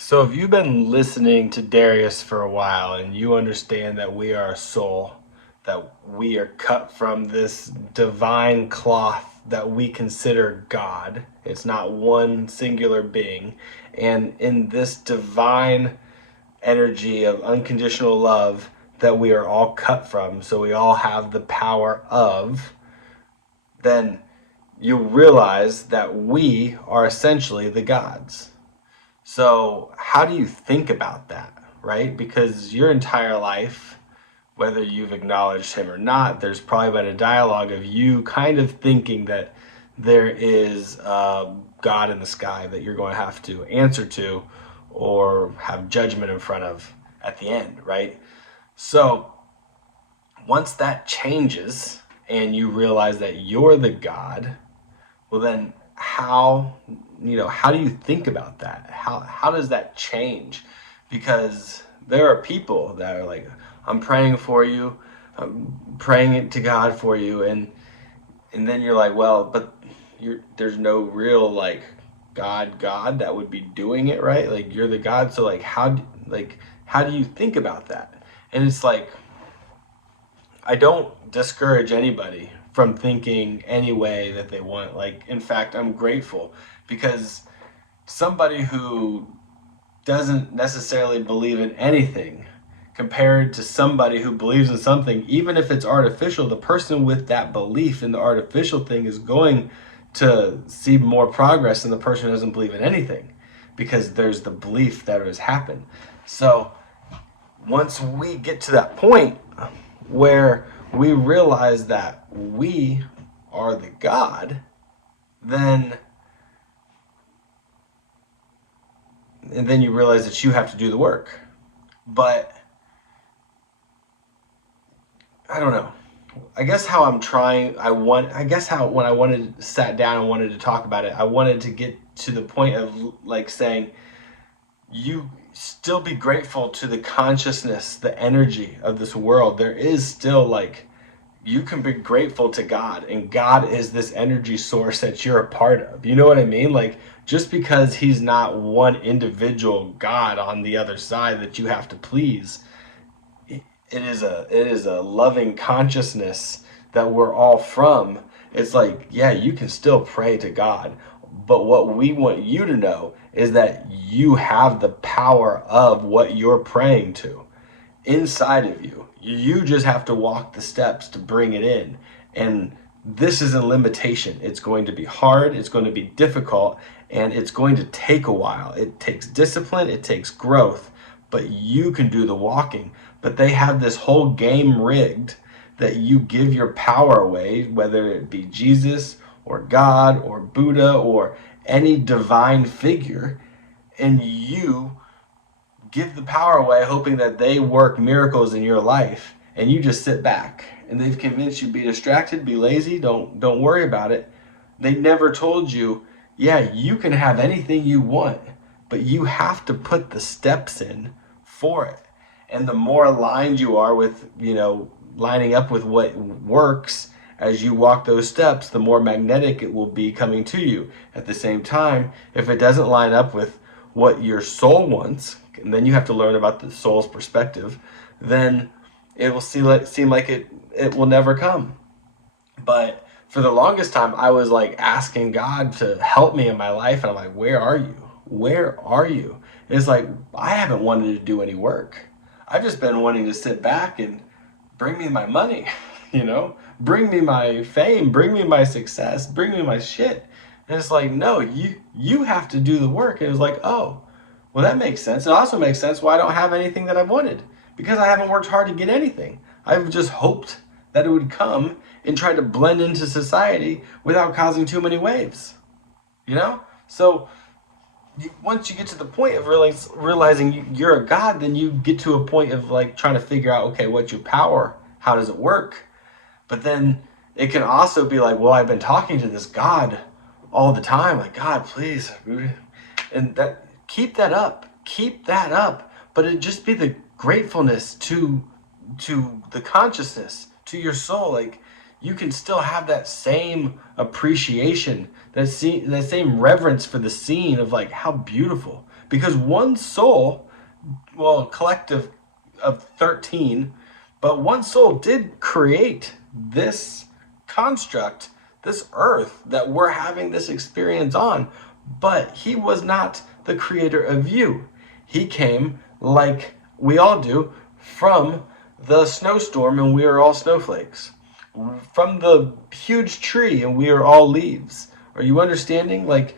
So, if you've been listening to Darius for a while and you understand that we are a soul, that we are cut from this divine cloth that we consider God, it's not one singular being, and in this divine energy of unconditional love that we are all cut from, so we all have the power of, then you realize that we are essentially the gods. So, how do you think about that, right? Because your entire life, whether you've acknowledged him or not, there's probably been a dialogue of you kind of thinking that there is a God in the sky that you're going to have to answer to or have judgment in front of at the end, right? So, once that changes and you realize that you're the God, well, then how do you think about that? How does that change? Because there are people that are like, I'm praying for you, I'm praying it to God for you, and then you're like, well, but there's no real like God that would be doing it, right? Like you're the God, so like how do you think about that? And it's like I don't discourage anybody from thinking any way that they want. Like, in fact, I'm grateful because somebody who doesn't necessarily believe in anything compared to somebody who believes in something, even if it's artificial, the person with that belief in the artificial thing is going to see more progress than the person who doesn't believe in anything because there's the belief that it has happened. So once we get to that point where we realize that we are the God, then and then you realize that you have to do the work. But I don't know. I guess how I'm trying, I guess how when I sat down and wanted to talk about it, I wanted to get to the point of like saying, you still be grateful to the consciousness, the energy of this world. There is still like, you can be grateful to God, and God is this energy source that you're a part of. You know what I mean? Like, just because he's not one individual God on the other side that you have to please, it is a loving consciousness that we're all from. It's like, yeah, you can still pray to God, but what we want you to know is that you have the power of what you're praying to inside of you. You just have to walk the steps to bring it in. And this is a limitation. It's going to be hard, it's going to be difficult, and it's going to take a while. It takes discipline, it takes growth, but you can do the walking. But they have this whole game rigged that you give your power away, whether it be Jesus or God or Buddha or any divine figure, and you give the power away hoping that they work miracles in your life, and you just sit back and they've convinced you be distracted, be lazy, don't worry about it. They never told you, yeah, you can have anything you want, but you have to put the steps in for it. And the more aligned you are with, lining up with what works as you walk those steps, the more magnetic it will be coming to you. At the same time, if it doesn't line up with what your soul wants, and then you have to learn about the soul's perspective, then it will seem like it will never come. But for the longest time, I was like asking God to help me in my life, and I'm like, where are you? Where are you? And it's like, I haven't wanted to do any work. I've just been wanting to sit back and bring me my money, bring me my fame, bring me my success, bring me my shit. And it's like, no, you have to do the work. And it was like, oh, well, that makes sense. It also makes sense why I don't have anything that I've wanted, because I haven't worked hard to get anything. I've just hoped that it would come and try to blend into society without causing too many waves, So once you get to the point of realizing you're a God, then you get to a point of like trying to figure out, okay, what's your power? How does it work? But then it can also be like, well, I've been talking to this God all the time, like, God, please, and that keep that up, but it just be the gratefulness to the consciousness, to your soul. Like, you can still have that same appreciation, that same reverence for the scene of like how beautiful, because one soul, well, collective of 13, but one soul did create this construct, this earth that we're having this experience on. But he was not the creator of you. He came, like we all do, from the snowstorm, and we are all snowflakes. From the huge tree, and we are all leaves. Are you understanding? Like,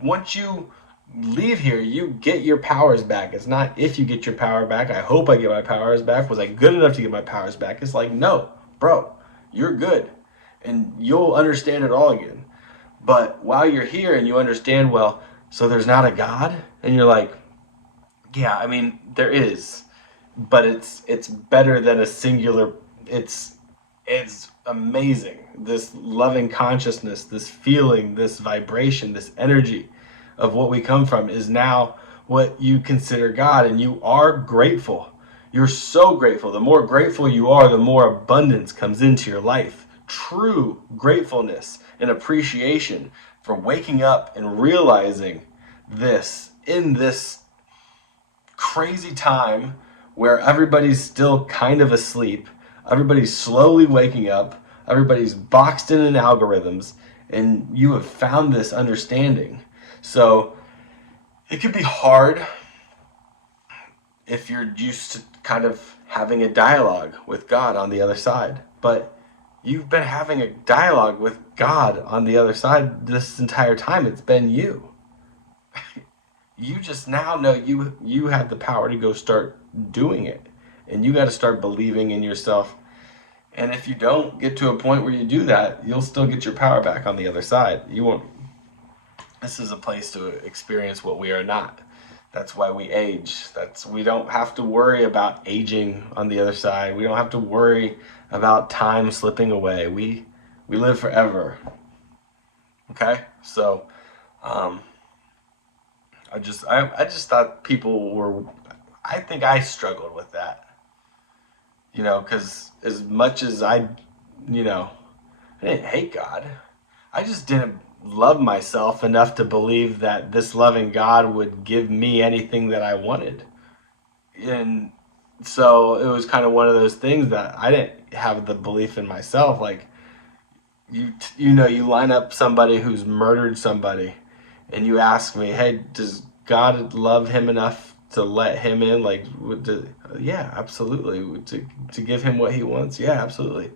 once you leave here, you get your powers back. It's not if you get your power back. I hope I get my powers back. Was I good enough to get my powers back? It's like, no, bro, you're good, and you'll understand it all again. But while you're here and you understand, well, so there's not a God, and you're like, yeah, I mean, there is, but it's better than a singular. It's amazing. This loving consciousness, this feeling, this vibration, this energy of what we come from is now what you consider God, and you are grateful. You're so grateful. The more grateful you are, the more abundance comes into your life. True gratefulness and appreciation for waking up and realizing this in this crazy time where everybody's still kind of asleep, everybody's slowly waking up, everybody's boxed in algorithms, and you have found this understanding. So it could be hard if you're used to kind of having a dialogue with God on the other side, but you've been having a dialogue with God on the other side this entire time. It's been you. You just now know you have the power to go start doing it. And you got to start believing in yourself. And if you don't get to a point where you do that, you'll still get your power back on the other side. You won't. This is a place to experience what we are not. That's why we age. We don't have to worry about aging on the other side. We don't have to worry about time slipping away. We live forever. Okay? So I just thought people were, I think I struggled with that. You know, because as much as I didn't hate God. I just didn't love myself enough to believe that this loving God would give me anything that I wanted. And so it was kind of one of those things that I didn't have the belief in myself. Like, you line up somebody who's murdered somebody and you ask me, hey, does God love him enough to let him in? Like, yeah, absolutely. To give him what he wants? Yeah, absolutely.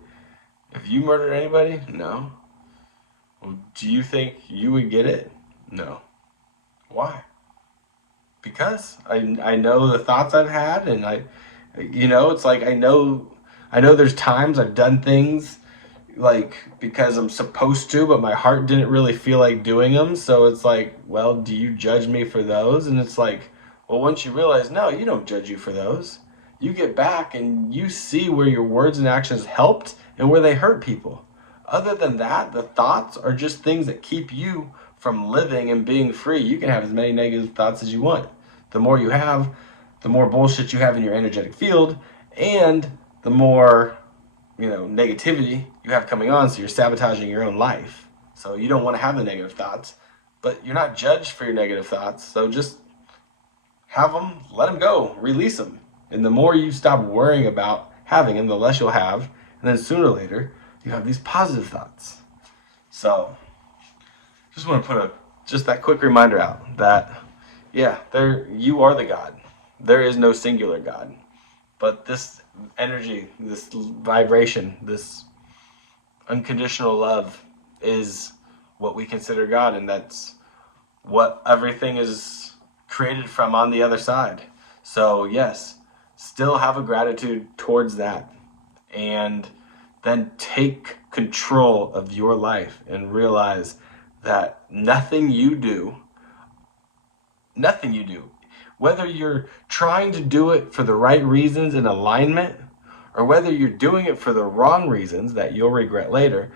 If you murdered anybody? No. Well, do you think you would get it? No. Why? Because I know the thoughts I've had, and it's like I know there's times I've done things like because I'm supposed to, but my heart didn't really feel like doing them. So it's like, well, do you judge me for those? And it's like, well, once you realize, no, you don't judge you for those. You get back and you see where your words and actions helped and where they hurt people. Other than that, the thoughts are just things that keep you from living and being free. You can have as many negative thoughts as you want. The more you have, the more bullshit you have in your energetic field, and the more, negativity you have coming on, so you're sabotaging your own life. So you don't want to have the negative thoughts, but you're not judged for your negative thoughts. So just have them, let them go, release them. And the more you stop worrying about having them, the less you'll have. And then sooner or later, you have these positive thoughts. So just want to put just that quick reminder out that, yeah, you are the God. There is no singular God. But this energy, this vibration, this unconditional love is what we consider God, and that's what everything is created from on the other side. So yes, still have a gratitude towards that, and then take control of your life and realize that nothing you do, whether you're trying to do it for the right reasons in alignment, or whether you're doing it for the wrong reasons that you'll regret later,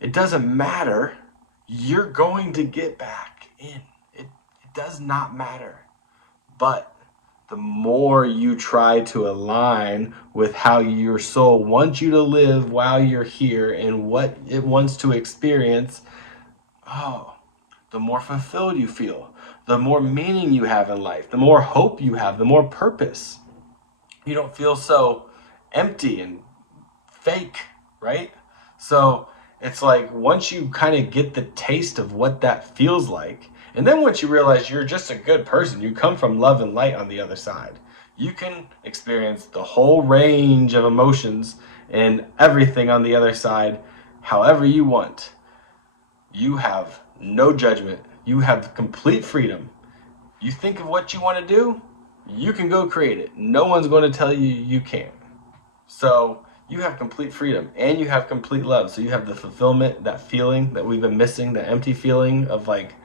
it doesn't matter. You're going to get back in. It does not matter. But the more you try to align with how your soul wants you to live while you're here and what it wants to experience, the more fulfilled you feel, the more meaning you have in life, the more hope you have, the more purpose. You don't feel so empty and fake, right? So it's like once you kind of get the taste of what that feels like, and then once you realize you're just a good person, you come from love and light on the other side, you can experience the whole range of emotions and everything on the other side however you want. You have no judgment. You have complete freedom. You think of what you want to do, you can go create it. No one's going to tell you you can't. So you have complete freedom and you have complete love. So you have the fulfillment, that feeling that we've been missing, the empty feeling of like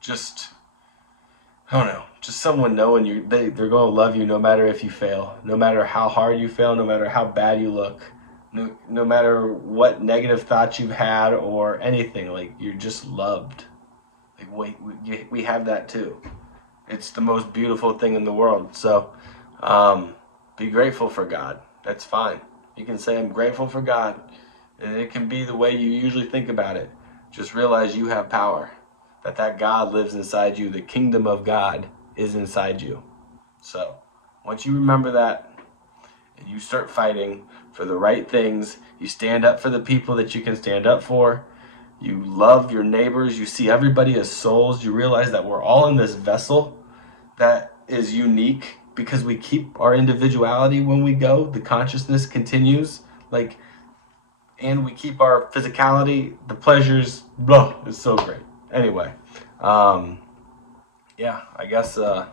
just, I don't know, just someone knowing they're going to love you no matter if you fail, no matter how hard you fail, no matter how bad you look, no matter what negative thoughts you've had or anything. Like you're just loved. Like we have that too. It's the most beautiful thing in the world. So be grateful for God. That's fine. You can say, I'm grateful for God. And it can be the way you usually think about it. Just realize you have power. That God lives inside you. The kingdom of God is inside you. So once you remember that, and you start fighting for the right things, you stand up for the people that you can stand up for, you love your neighbors, you see everybody as souls, you realize that we're all in this vessel that is unique because we keep our individuality when we go, the consciousness continues, like, and we keep our physicality, the pleasures, blah, it's so great. Anyway, yeah, I guess, I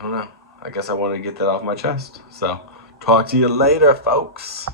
don't know. I guess I wanted to get that off my chest. So, talk to you later, folks.